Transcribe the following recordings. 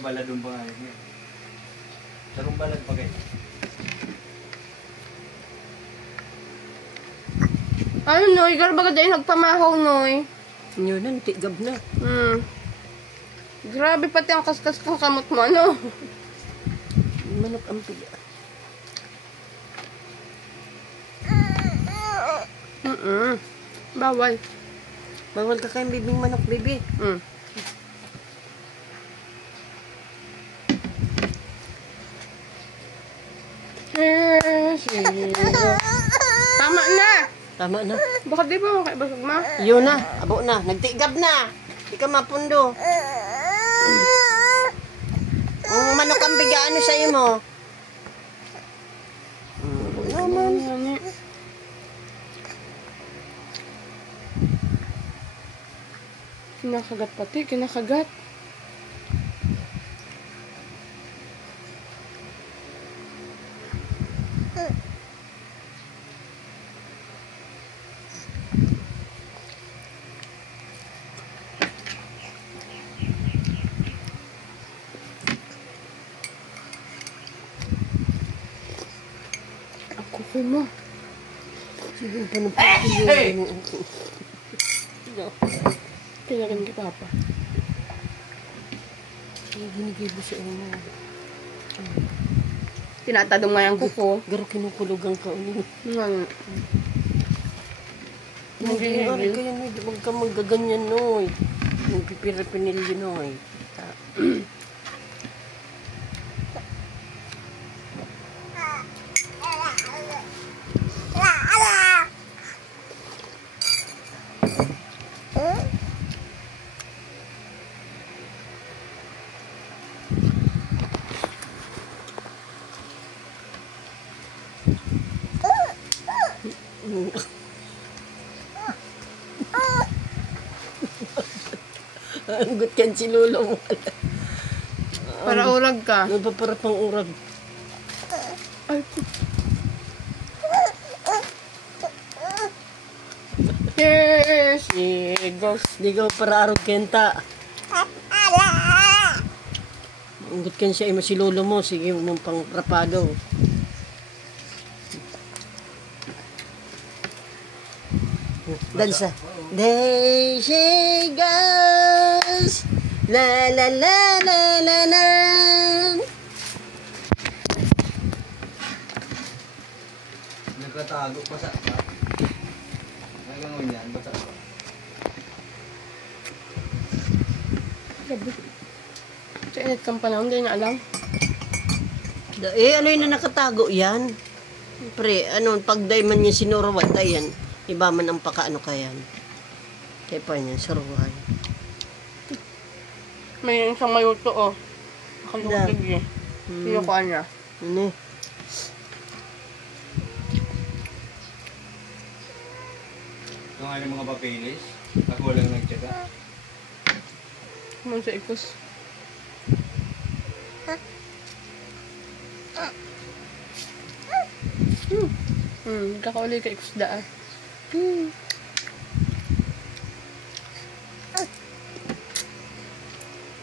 Pabaladong pa nga yun. Sarong balad pa kayo. Ano, Noy? Garbaga dahil nagpamahaw, Noy. Yun na, tigab na. Grabe pati ang kaskas kang kamot mo, ano? Manok ang pila. Bawal. Bawal ka kayong bibing manok, bibi. Tama na! Tama na. Bakit di ba mo kayo basag ma? Yun na, abo na. Nagtigab na. Di ka mapundo. Ang manok ang bigyan sa iyo mo. Naman. Kinakagat pati, kinakagat. Kuko mo. Sige, panupin. Kailangan kay Papa. Ginigibo siya mo. Tinatadong nga yung kuko. Garo kinukulugan ka ulit. Hindi kaya may huwag ka magaganyan, Noy. Yung pipirapinilyo, Noy. Anggot kan si Lolo mo. Para urag ka. Nagpapara pang urag. Ay. Yes! Sigos. Di ka para arog kenta. Anggot kan siya ima si Lolo mo. Sige mong pang rapado. Dansa. There she goes. La la la la la la. Nagkatago pa sa pa. Hanggang yan, basa pa. Gabi. Sa init kang panahon, hindi na alam. Ano yun na nakatago yan? Pre, ano, pag dayman niya sinurawat, ayan. Iba man ang pakaano kayan. Kaya pa niya, suruhan. May isang mayuto, oh. Nakalukig eh. Pinukuan niya. Ano eh? Ito nga yung mga papilis. Ako walang nagtsaga. Kuman sa ikos. Kakauli ka ikos daan.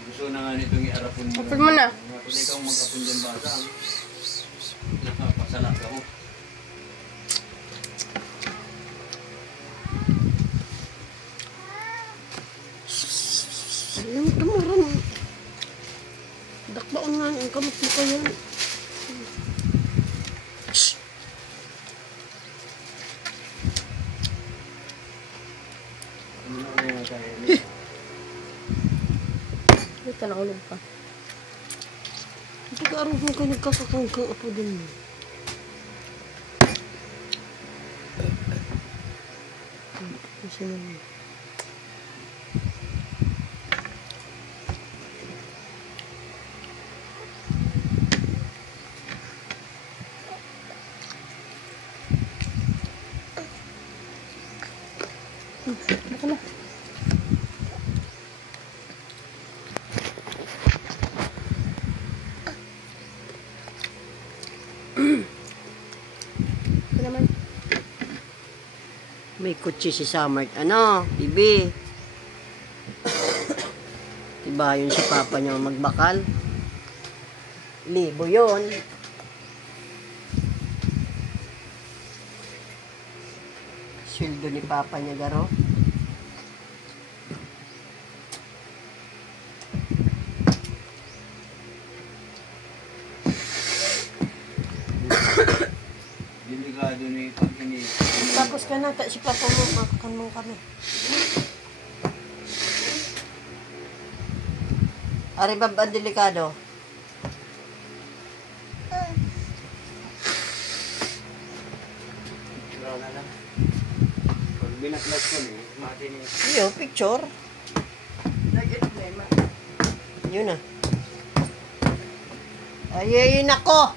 Gusto na nga nitong iarapon mo. Apod mo na. Kung ikaw mag-apon dyan basa. Nakapasalak ako. Alam, tumuran. Dakbaon nga ang kamot mo kaya. Ito na ulog pa. Pag-aarog mo kayo nagkakakangkang apo din mo. Kasi naman. Baka na. Ito naman. May kutsi si Samart. Ano, bibi? Diba yun si Papa niya magbakal? libo yun. Sweldo ni Papa niya, garo. Delikado ni pag ini. Tapos ka na, si Papa mo, makakanmong kami. Aribab ang delikado. Wala na lang. Pag binaklas ko ni, mati ni. Iyo, picture. Yun na. Ay, nako!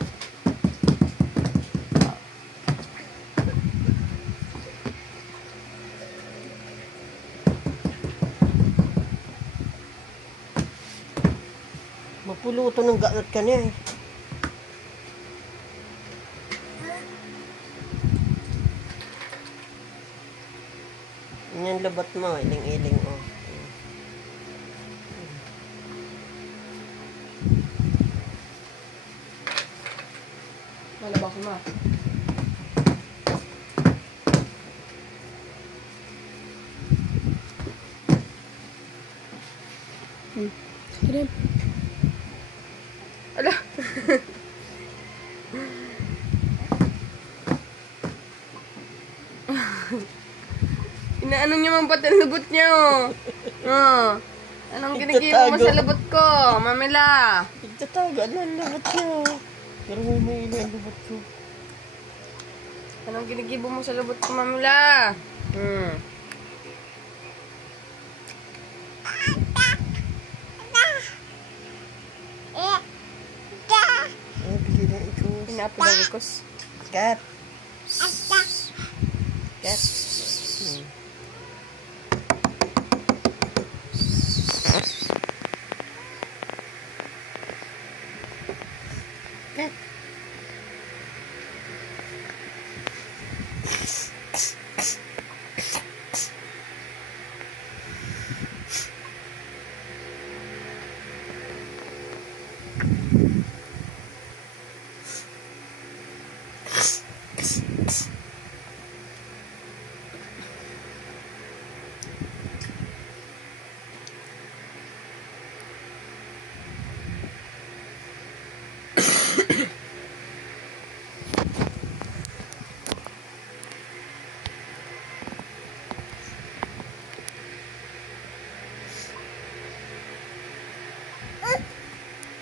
Mapuluto ng ganat ka niya eh. Yan labat mo, iling-iling oh. Malabang ko ma. Kirim. Ala. Inaano niyo man pati ang labot niyo. Oh. Anong ginigibo mo sa labot ko, Mamila? Igtataga na ang labat niya. Pero may ang labat ko. Anong ginigibo mo sa labot ko, Mamila? Ay, bigyan na ito. Inapo daw ikos. Cat. Cat. Cat.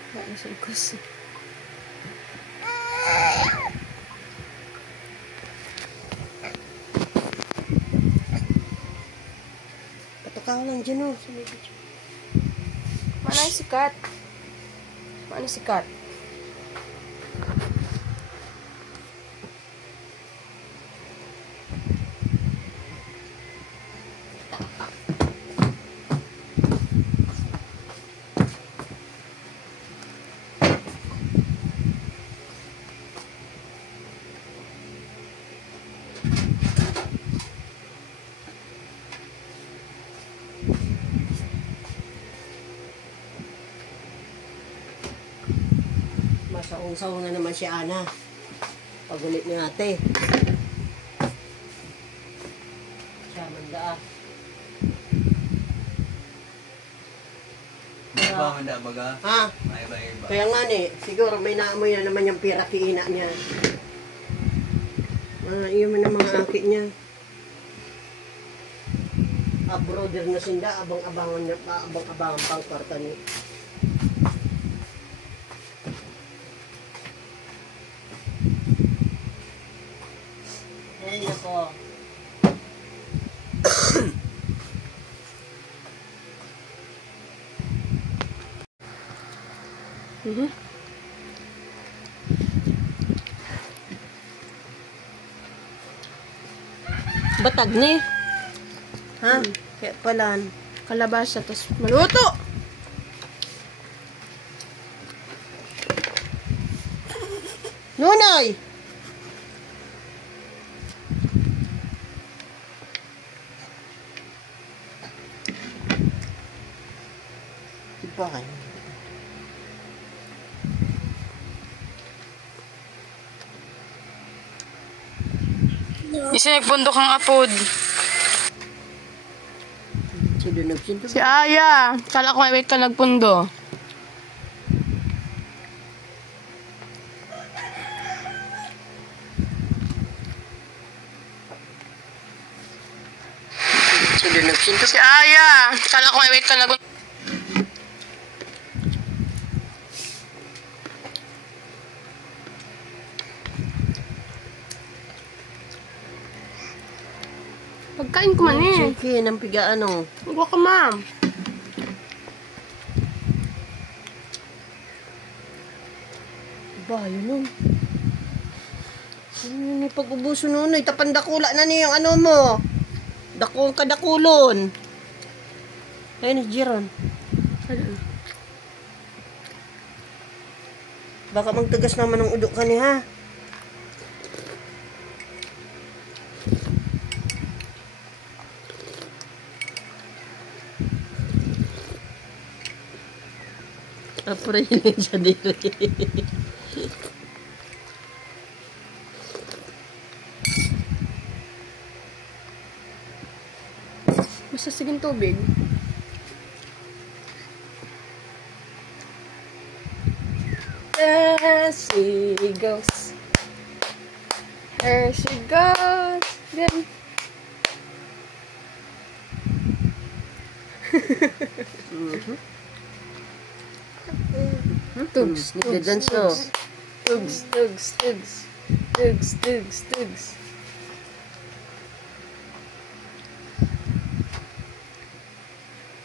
Wala sa ikos. Patukaw lang dyan oh. Mana yung sikat? Mana yung sikat? Masaong-saong na naman si Ana. Pagulit ni ate. Siya manda ah. Ba manda baga? Ha? Ay ba. Kaya nga ni, siguro may naamoy na naman yung pira kiina niya. Iyon man ang mga akit niya. Brother na sinda, abang-abangan niya pa, abang-abangan pang kwarta niya. Ay, ako. Batag ni. Ha? Kaya palan. Kalabasa, tapos maluto! Nunay! Diba kayo? Isa nagbundok ang apod. Sino nagsinto? Si Aya. Kala ko may wait ka nagpundo. Sino nagsinto? Si Aya. Kala ko may wait ka nagpundo. Pagkain ko man eh. Sige, nang piga ano. Huwag ka, ma'am. Ba, yun nun. Ano yun yung pag-ubuso nun? Tapandakula na niya yung ano mo. Dakong kadakulon. Ayun, Jiron. Baka magtagas naman ng udo ka niya, ha? Apre yun sa dito. Basta siging tubig. There she goes. There she goes. Then. Tugs, Nagdadance, no? tugs, tugs, tugs, tugs, tugs, tugs.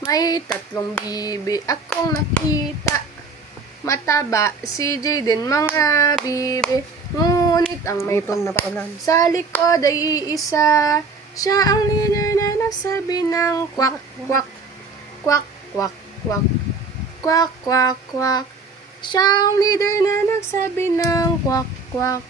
May tatlong bibi akong nakita. Mataba si Jaden mga bibi. Ngunit ang may Utong na pala. sa likod ay iisa. Siya ang leader na nagsabi ng kwak, kwak, kwak, kwak, kwak, kwak, kwak, kwak. Siya ang leader na nagsabi ng kwak, kwak.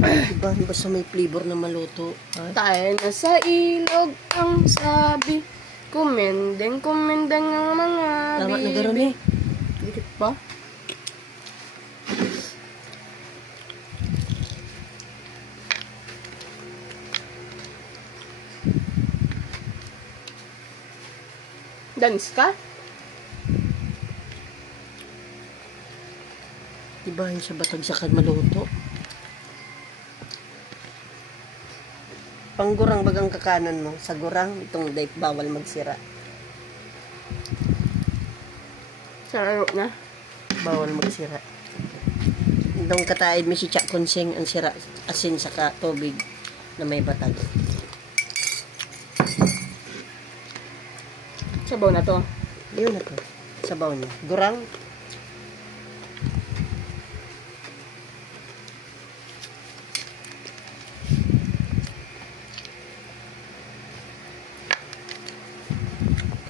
Diba, basta may flavor na maluto. Ha? Tayo na sa ilog ang sabi. Kumendeng ang mga Tama na bibi. gano'n eh. Dikit pa? Dance ka? Diba, yung sa batagsakan maluto. Panggurang bagang kakanon mo. Sa gurang, itong date bawal magsira. Sa laro na? Bawal magsira. Itong kataid mo si Chak Konseng ang sira asin sa tubig na may batag. Sabaw na to. Yun na to. Sabaw niya. Gurang.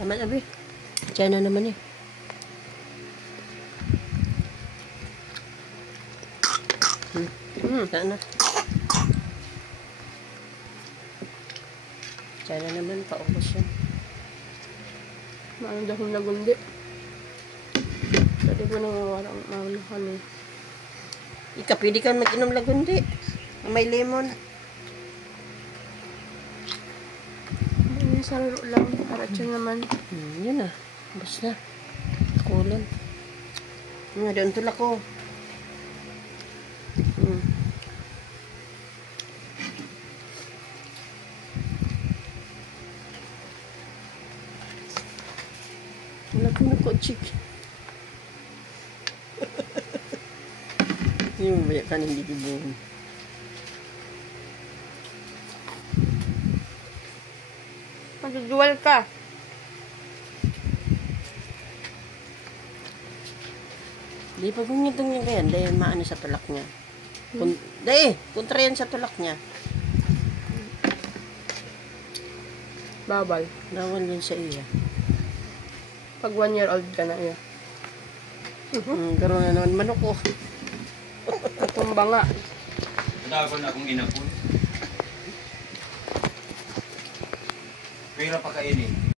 Tama na, be. Diyan na naman eh. Saan na? Diyan na naman. Paubos yan. Maano dahon na gundi. Pwede ko nang warang maano kami. Ika, pwede kang mag-inom lagundi. May lemon. Ano sa laro lang. Para dyan naman. Yun na. Basta. Kulon. Yun nga, doon tulak ko. Wala ko chick. Yung banyak kan hindi dibuhon. Magdudual ka. Di pa gumitong niya kaya. Dahil maano sa tulak niya. Kontra yan sa tulak niya. Babal. Bawal yan sa iya. Pag 1 year old ka na iya. Karoon na naman manok ko. Katumba nga. Dago na akong inapon. Pera pa kainin.